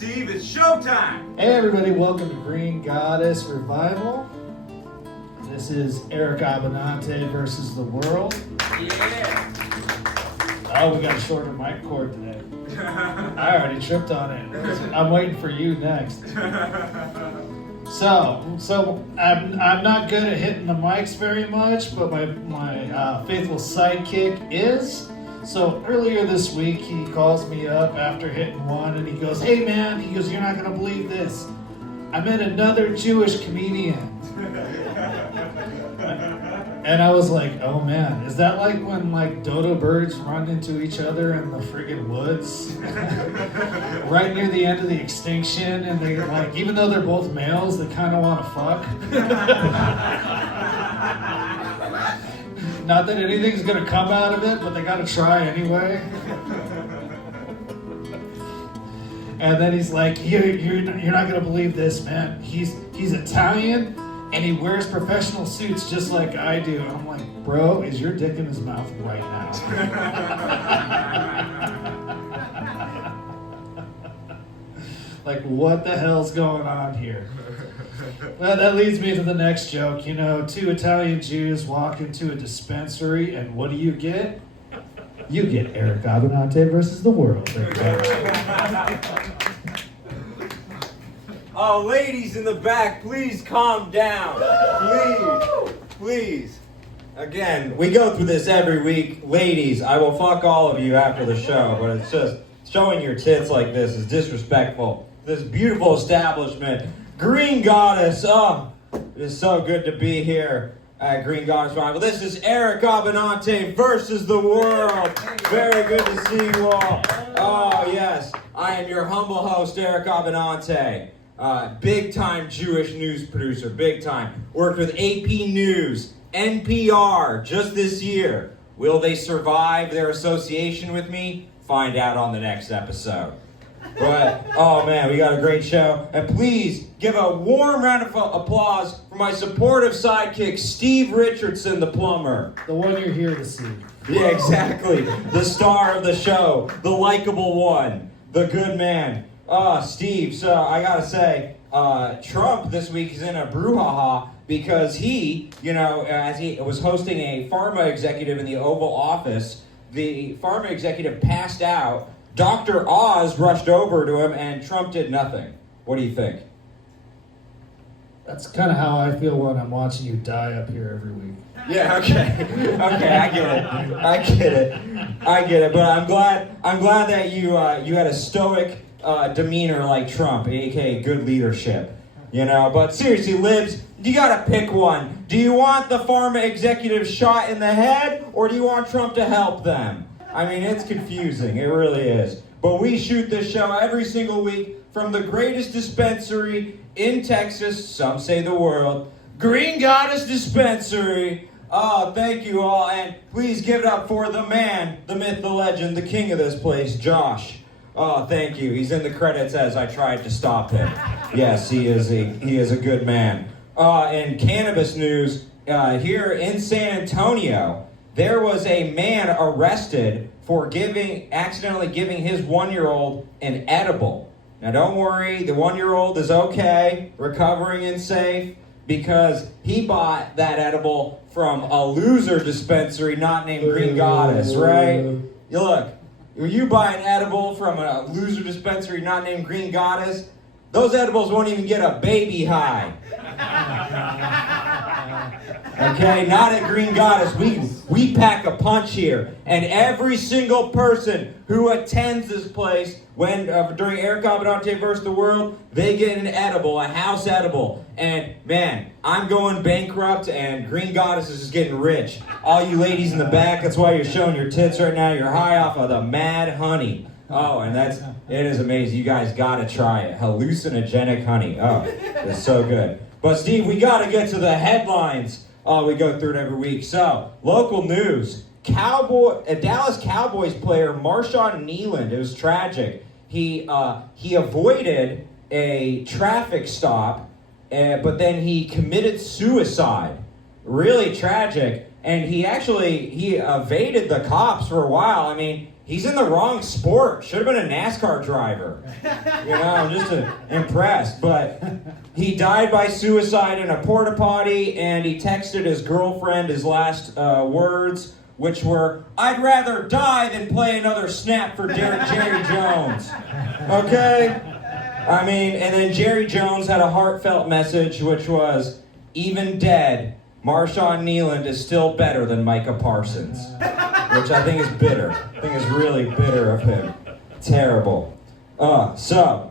Steve, it's showtime! Hey everybody, welcome to Green Goddess Revival. This is Eric Abbenante versus the world. Yeah! Oh, we got a shorter mic cord today. I already tripped on it. I'm waiting for you next. So I'm not good at hitting the mics very much, but my faithful sidekick is. So earlier this week, he calls me up after hitting one, and he goes, "Hey man," he goes, "you're not gonna believe this. I met another Jewish comedian." And I was like, "Oh man, is that like when like dodo birds run into each other in the friggin' woods, right near the end of the extinction, and they like, even though they're both males, they kind of want to fuck." Not that anything's gonna come out of it, but they gotta try anyway. And then he's like, "You're not gonna believe this, man. He's Italian, and he wears professional suits just like I do." And I'm like, "Bro, is your dick in his mouth right now?" Like, what the hell's going on here? Well, that leads me to the next joke. You know, two Italian Jews walk into a dispensary, and what do you get? You get Eric Abbenante versus the world. Oh, ladies in the back, please calm down. Please. Again, we go through this every week. Ladies, I will fuck all of you after the show, but it's just showing your tits like this is disrespectful. This beautiful establishment. Green Goddess, oh, it is so good to be here at Green Goddess Revival. This is Eric Abbenante versus the world. Very good to see you all. Oh, yes, I am your humble host, Eric Abbenante. Big time Jewish news producer, big time. Worked with AP News, NPR, just this year. Will they survive their association with me? Find out on the next episode. But, oh man, we got a great show. And please give a warm round of applause for my supportive sidekick, Steve Richardson, the Plumber. The one you're here to see. Yeah, exactly. The star of the show, the likable one, the good man. Steve, so I gotta say, Trump this week is in a brouhaha because he, as he was hosting a pharma executive in the Oval Office, the pharma executive passed out. Dr. Oz rushed over to him, and Trump did nothing. What do you think? That's kind of how I feel when I'm watching you die up here every week. Yeah, okay. Okay, I get it. But I'm glad that you had a stoic demeanor like Trump, aka good leadership. But seriously, libs, you gotta pick one. Do you want the pharma executive shot in the head, or do you want Trump to help them? I mean, it's confusing. It really is. But we shoot this show every single week from the greatest dispensary in Texas, some say the world, Green Goddess Dispensary. Oh, thank you all. And please give it up for the man, the myth, the legend, the king of this place, Josh. Oh, thank you. He's in the credits as I tried to stop him. Yes, he is a good man. In cannabis news, here in San Antonio, there was a man arrested for accidentally giving his 1-year-old an edible. Now don't worry, the 1-year-old is okay, recovering and safe, because he bought that edible from a loser dispensary not named Green Goddess, right? Look, when you buy an edible from a loser dispensary not named Green Goddess, those edibles won't even get a baby high. Okay, not at Green Goddess. We pack a punch here, and every single person who attends this place during Eric Abbenante versus the world, they get an edible, a house edible. And man, I'm going bankrupt, and Green Goddess is just getting rich. All you ladies in the back, that's why you're showing your tits right now. You're high off of the mad honey. Oh, and it is amazing. You guys gotta try it. Hallucinogenic honey. Oh, it's so good. But Steve, we gotta get to the headlines. Oh, we go through it every week. So, local news. A Dallas Cowboys player, Marshawn Kneeland, it was tragic. He avoided a traffic stop, but then he committed suicide. Really tragic. And he evaded the cops for a while. I mean, he's in the wrong sport. Should have been a NASCAR driver. You know, I'm just impressed. But he died by suicide in a porta potty, and he texted his girlfriend his last words, which were, "I'd rather die than play another snap for Jerry Jones." Okay? I mean, and then Jerry Jones had a heartfelt message, which was, "Even dead, Marshawn Kneeland is still better than Micah Parsons," which I think is bitter. I think is really bitter of him. Terrible. So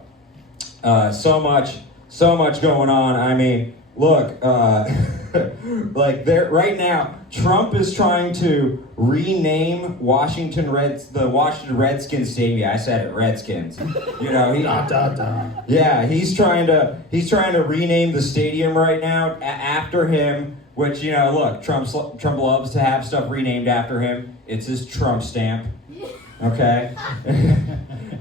much going on. I mean, look, like there right now, Trump is trying to rename the Washington Redskins stadium. I said it, Redskins. You know, yeah, he's trying to rename the stadium right now after him. Which, you know, look, Trump loves to have stuff renamed after him. It's his Trump stamp. Okay.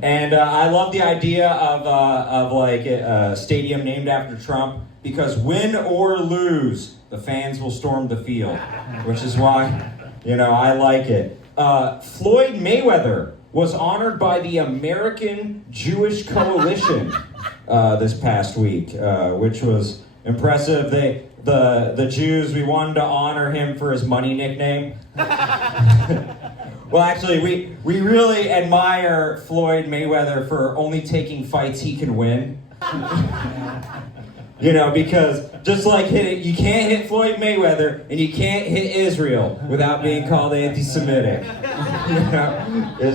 And I love the idea of like a stadium named after Trump, because win or lose, the fans will storm the field, which is why, you know, I like it. Floyd Mayweather was honored by the American Jewish Coalition this past week, which was impressive. The Jews, we wanted to honor him for his money nickname. Well, actually, we really admire Floyd Mayweather for only taking fights he can win. You know, because just like you can't hit Floyd Mayweather and you can't hit Israel without being called anti-Semitic. You know, it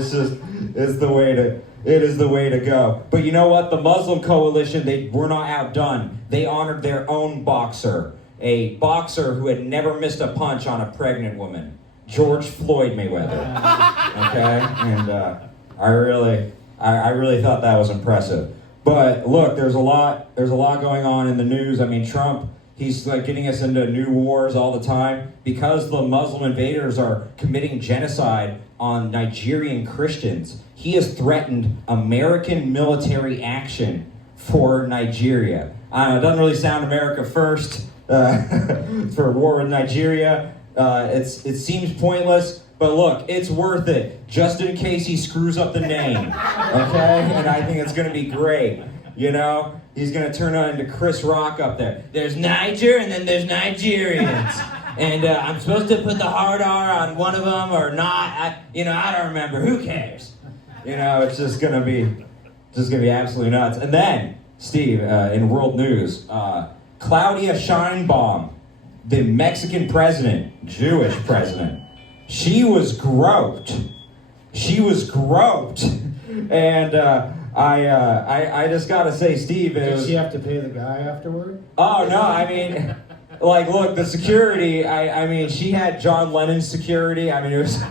is the way to go. But you know what? The Muslim coalition, they were not outdone. They honored their own boxer, a boxer who had never missed a punch on a pregnant woman, George Floyd Mayweather. Okay, and I really thought that was impressive. But look, there's a lot going on in the news. I mean, Trump, he's like getting us into new wars all the time because the Muslim invaders are committing genocide on Nigerian Christians. He has threatened American military action for Nigeria. It doesn't really sound America first for war with Nigeria. It seems pointless. But look, it's worth it, just in case he screws up the name, okay? And I think it's going to be great, you know? He's going to turn into Chris Rock up there. There's Niger, and then there's Nigerians. And I'm supposed to put the hard R on one of them or not. I don't remember. Who cares? You know, it's just going to be absolutely nuts. And then, Steve, in world news, Claudia Sheinbaum, the Mexican president, Jewish president, she was groped, and I just gotta say, Steve, did she have to pay the guy afterward? Oh no, I mean, like, look, the security. I mean, she had John Lennon's security. I mean, it was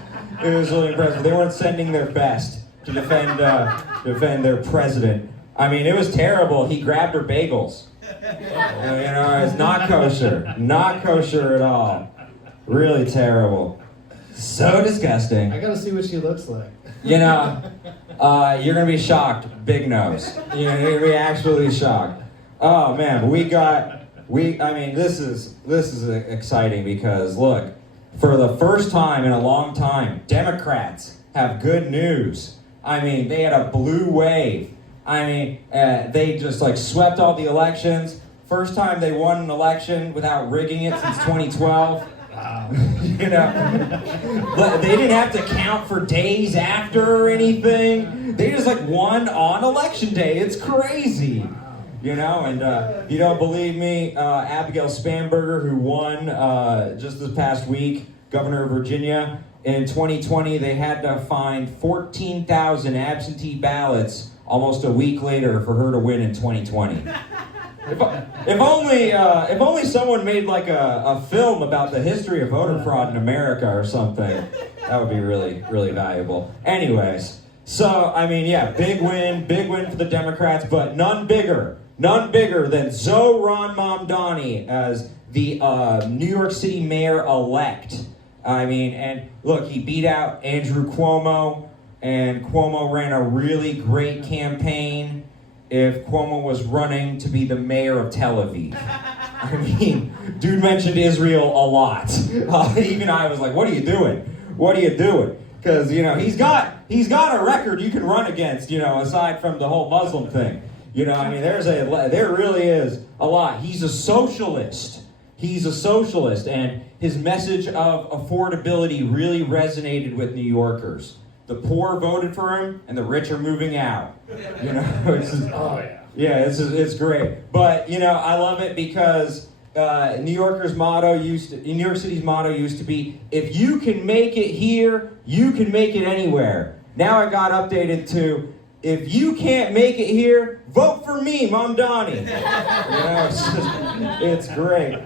really impressive. They weren't sending their best to defend their president. I mean, it was terrible. He grabbed her bagels. You know, it's not kosher at all. Really terrible. So disgusting. I gotta see what she looks like. You know, you're gonna be shocked. Big nose. You're gonna be actually shocked. Oh man, I mean, this is exciting because look, for the first time in a long time, Democrats have good news. I mean, they had a blue wave. I mean, they just like swept all the elections. First time they won an election without rigging it since 2012. Wow. You know, they didn't have to count for days after or anything. They just like won on election day. It's crazy. You know, and you don't believe me, Abigail Spanberger, who won just this past week, governor of Virginia, in 2020, they had to find 14,000 absentee ballots almost a week later for her to win in 2020. If only someone made like a film about the history of voter fraud in America or something, that would be really, really valuable. Anyways, so, I mean, yeah, big win for the Democrats, but none bigger than Zohran Mamdani as the New York City mayor-elect. I mean, and look, he beat out Andrew Cuomo, and Cuomo ran a really great campaign if Cuomo was running to be the mayor of Tel Aviv. I mean, dude mentioned Israel a lot. Even I was like, what are you doing? What are you doing? Because, he's got a record you can run against, aside from the whole Muslim thing. I mean, there really is a lot. He's a socialist. And his message of affordability really resonated with New Yorkers. The poor voted for him, and the rich are moving out. It's great. But I love it because New York City's motto used to be, if you can make it here, you can make it anywhere. Now it got updated to, if you can't make it here, vote for me, Mamdani. It's great.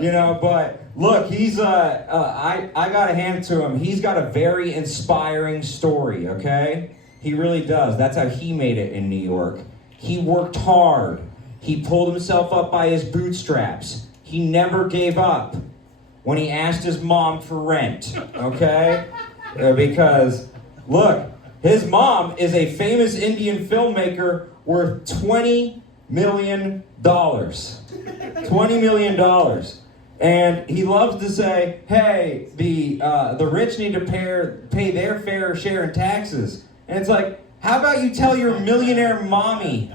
But look, he's I gotta hand it to him. He's got a very inspiring story, okay? He really does. That's how he made it in New York. He worked hard. He pulled himself up by his bootstraps. He never gave up when he asked his mom for rent, okay? Because, look, his mom is a famous Indian filmmaker worth $20 million. $20 million. And he loves to say, hey, the rich need to pay their fair share in taxes. And it's like, how about you tell your millionaire mommy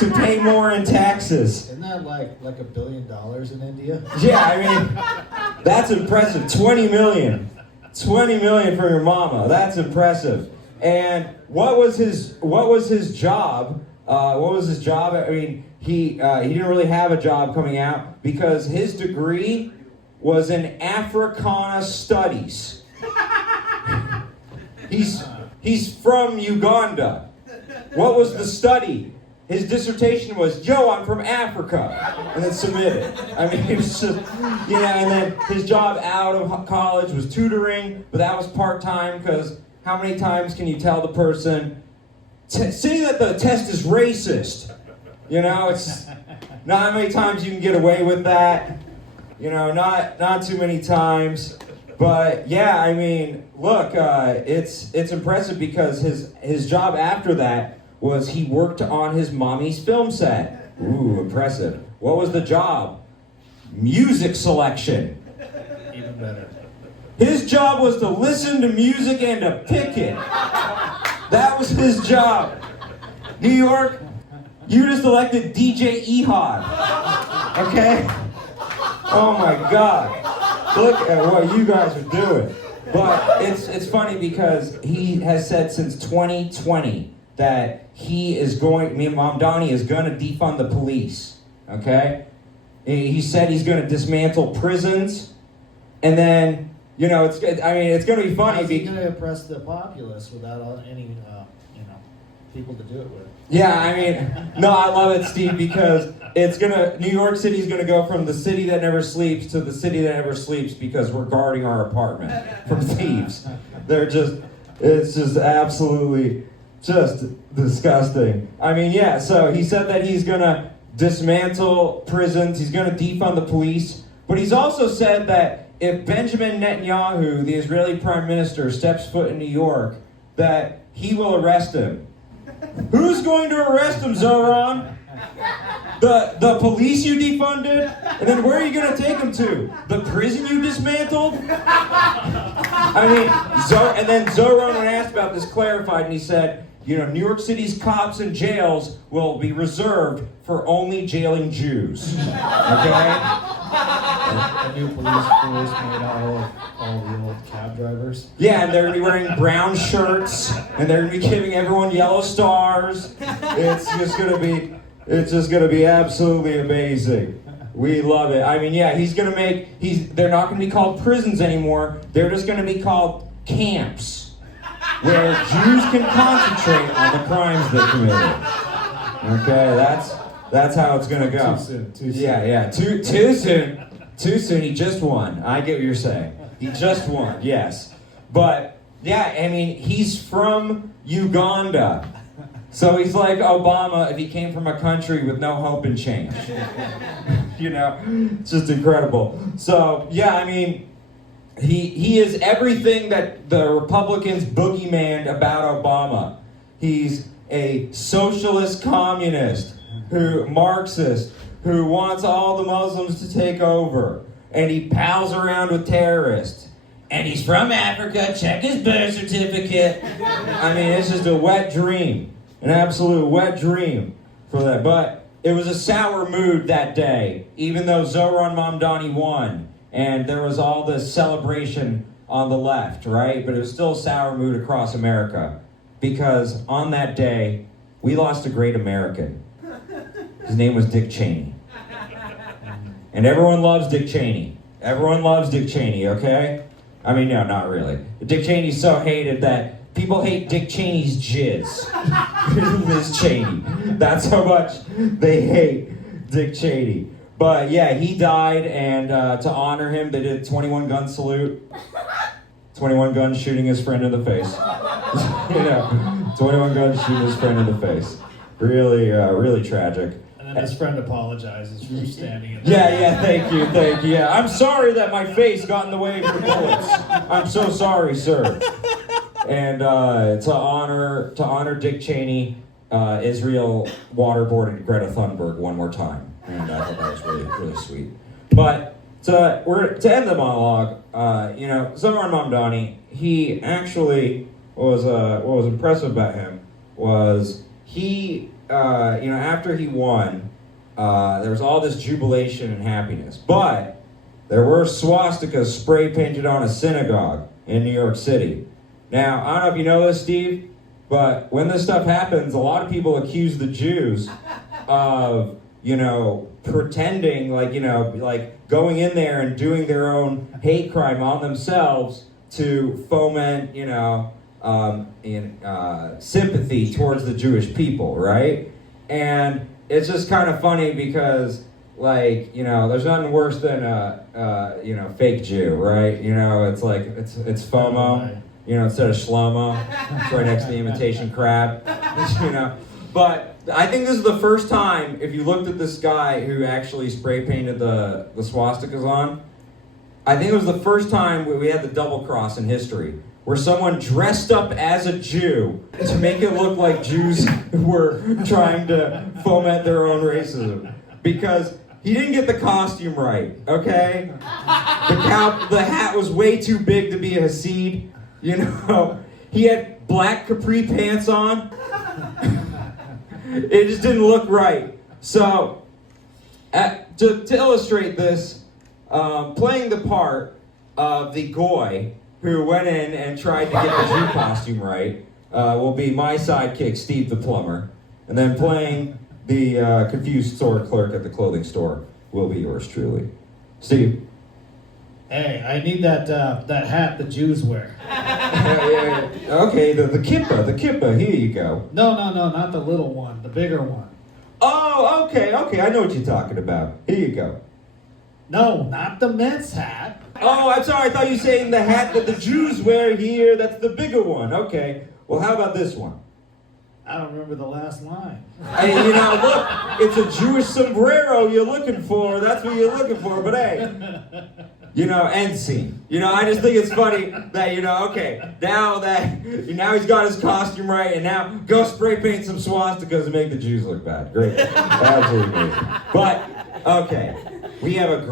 to pay more in taxes? Isn't that like $1 billion in India? Yeah, I mean, that's impressive. 20 million. 20 million for your mama. That's impressive. And what was his job? I mean, he didn't really have a job coming out because his degree was in Africana Studies. He's from Uganda. What was the study? His dissertation was, yo, I'm from Africa. And then submitted. I mean, it was just, and then his job out of college was tutoring, but that was part-time because how many times can you tell the person, say that the test is racist? It's not how many times you can get away with that. Not too many times. But yeah, I mean, look, it's impressive because his job after that was he worked on his mommy's film set. Ooh, impressive. What was the job? Music selection. Even better. His job was to listen to music and to pick it. That was his job. New York, you just elected DJ Ehud. Okay? Oh my God. Look at what you guys are doing. But it's funny because he has said since 2020 that Mamdani is going to defund the police. Okay? He said he's going to dismantle prisons. And then, it's going to be funny. How's he going to oppress the populace without any, people to do it with? Yeah, I mean, no, I love it, Steve, because New York City's gonna go from the city that never sleeps to the city that never sleeps because we're guarding our apartment from thieves. It's just absolutely just disgusting. I mean, yeah, so he said that he's gonna dismantle prisons, he's gonna defund the police, but he's also said that if Benjamin Netanyahu, the Israeli Prime Minister, steps foot in New York, that he will arrest him. Who's going to arrest him, Zohran? The police you defunded? And then where are you going to take him to? The prison you dismantled? I mean, and then Zohran, when asked about this, clarified, and he said, New York City's cops and jails will be reserved for only jailing Jews. Okay? A new police force made out of all the old cab drivers. Yeah, and they're going to be wearing brown shirts, and they're going to be giving everyone yellow stars. It's just going to be absolutely amazing. We love it. I mean, yeah, they're not going to be called prisons anymore. They're just going to be called camps, where Jews can concentrate on the crimes they committed. Okay, that's how it's going to go. Too soon. Yeah, too soon. Too soon, he just won. I get what you're saying. He just won, yes. But, yeah, I mean, he's from Uganda. So he's like Obama if he came from a country with no hope and change. It's just incredible. So, yeah, I mean, he is everything that the Republicans boogeymaned about Obama. He's a socialist communist, Marxist, who wants all the Muslims to take over, and he pals around with terrorists, and he's from Africa, check his birth certificate. I mean, it's just a wet dream, an absolute wet dream for that. But it was a sour mood that day, even though Zohran Mamdani won, and there was all this celebration on the left, right? But it was still a sour mood across America, because on that day, we lost a great American. His name was Dick Cheney. And everyone loves Dick Cheney. Everyone loves Dick Cheney, okay? I mean, no, not really. Dick Cheney's so hated that people hate Dick Cheney's jizz. Ms. Cheney. That's how much they hate Dick Cheney. But yeah, he died, and to honor him, they did a 21 gun salute. 21 guns shooting his friend in the face. 21 guns shooting his friend in the face. Really, really tragic. And then his friend apologizes for standing in Yeah, thank you. Yeah, I'm sorry that my face got in the way of your bullets. I'm so sorry, sir. And to honor Dick Cheney, Israel waterboarded Greta Thunberg one more time, and I thought that was really, really sweet. But to end the monologue, Zohran Mamdani, he actually what was impressive about him was he, after he won, there was all this jubilation and happiness, but there were swastikas spray painted on a synagogue in New York City. Now, I don't know if you know this, Steve, but when this stuff happens, a lot of people accuse the Jews of, pretending, like going in there and doing their own hate crime on themselves to foment, sympathy towards the Jewish people, right? And it's just kind of funny because, there's nothing worse than a fake Jew, right? It's like, it's FOMO. Instead of Shlomo, it's right next to the imitation crab, But I think this is the first time, if you looked at this guy who actually spray painted the swastikas on, I think it was the first time we had the double cross in history, where someone dressed up as a Jew to make it look like Jews were trying to foment their own racism. Because he didn't get the costume right, okay? The hat was way too big to be a Hasid. He had black capri pants on. It just didn't look right. So, to illustrate this, playing the part of the goy who went in and tried to get the Jew costume right will be my sidekick, Steve the Plumber. And then playing the confused store clerk at the clothing store will be yours truly. Steve. Hey, I need that hat the Jews wear. Yeah. Okay, the kippah, here you go. No, not the little one, the bigger one. Oh, okay, I know what you're talking about. Here you go. No, not the Mets hat. Oh, I'm sorry, I thought you were saying the hat that the Jews wear here, that's the bigger one. Okay, well, how about this one? I don't remember the last line. Look, it's a Jewish sombrero you're looking for, that's what you're looking for, but hey. End scene. I just think it's funny that, now he's got his costume right, and now go spray paint some swastikas and make the Jews look bad. Great. Absolutely amazing. But, okay, we have a